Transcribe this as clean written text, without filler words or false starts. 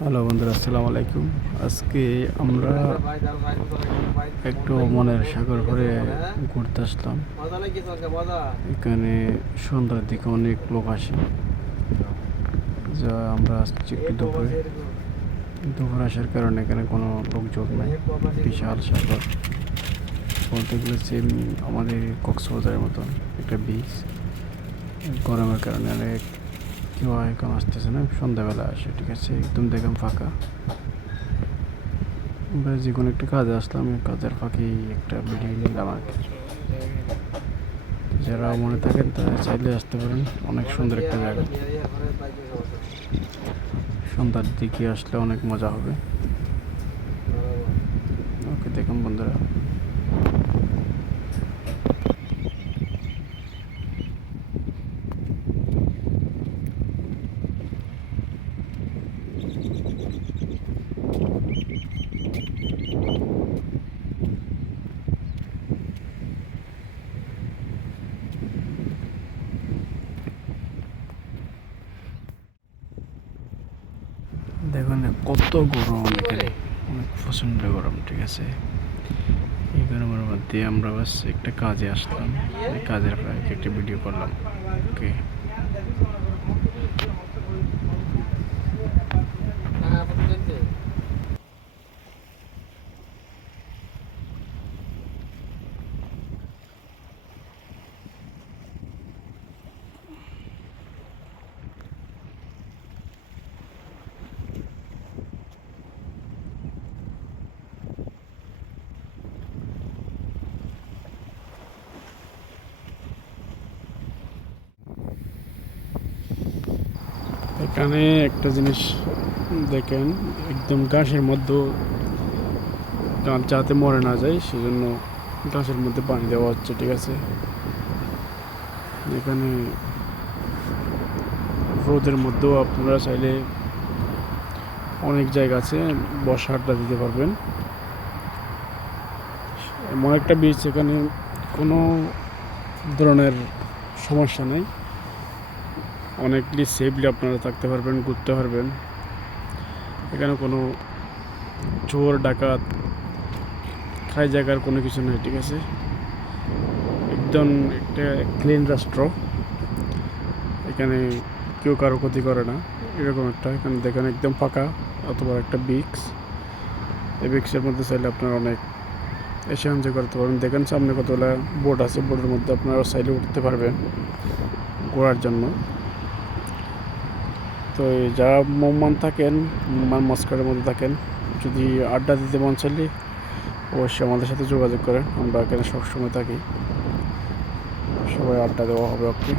Hello বন্ধুরা, আসসালামু আলাইকুম। আজকে আমরা একটু মনের সাগর ভরে ঘুরতে আসলাম। এখানে সন্ধ্যার দিকে অনেক লোক আসে, যা আমরা আসছি একটু দুপুরে। দুপুরে আসার কারণে এখানে কোনো লোকজন নেই। বিশাল সাগর, বলতে গেলে সেম আমাদের কক্সবাজারের মতন একটা বিচ। গরমের কারণে অনেক কেউ এখন আসতেছে না, সন্ধ্যাবেলা আসে, ঠিক আছে। একদম দেখলাম ফাঁকা। আমরা যে কোনো একটা কাজে আসলাম, কাজের ফাঁকে একটা ভিডিও নিলাম আর কি। যারা মনে থাকেন তারা চাইলে আসতে পারেন, অনেক সুন্দর একটা জায়গা। সন্ধ্যার দিকে আসলে অনেক মজা হবে। ওকে, দেখুন বন্ধুরা। দেখুন কত গরম এখানে, অনেক প্রচণ্ড গরম, ঠিক আছে। এই গরমের মধ্যে আমরা বাস একটা কাজে আসলাম, এই কাজের প্রায় একটা ভিডিও করলাম। ওকে। এখানে একটা জিনিস দেখেন, একদম গাছের মধ্যে যাতে মরে না যায় সেজন্য গাছের মধ্যে পানি দেওয়া হচ্ছে, ঠিক আছে। এখানে রোদের মধ্যেও আপনারা চাইলে অনেক জায়গা আছে, বসা আড্ডা দিতে পারবেন। এমন একটা বিচ, এখানে কোনো ধরনের সমস্যা নেই, অনেকলি সেফলি আপনারা থাকতে পারবেন, ঘুরতে পারবেন। এখানে কোনো চোর ডাকাত খাই জায়গার কোনো কিছু নেই, ঠিক আছে। একদম একটা ক্লিন রাষ্ট্র, এখানে কেউ কারো ক্ষতি করে না, এরকম একটা। এখানে দেখেন একদম ফাঁকা, অথবা একটা বিক্স। এই বিক্সের মধ্যে চাইলে আপনারা অনেক এসে এনজয় করতে পারবেন। দেখেন সামনে কতগুলো বোট আছে, বোটের মধ্যে আপনারা চাইলে উঠতে পারবেন ঘোরার জন্য। তো যারা মোমমান থাকেন, মস্কারের মধ্যে থাকেন, যদি আড্ডা দিতে মন চাইলে অবশ্যই আমাদের সাথে যোগাযোগ করেন। আমরা এখানে সবসময় থাকি, সবাই আড্ডা দেওয়া হবে। ওকে।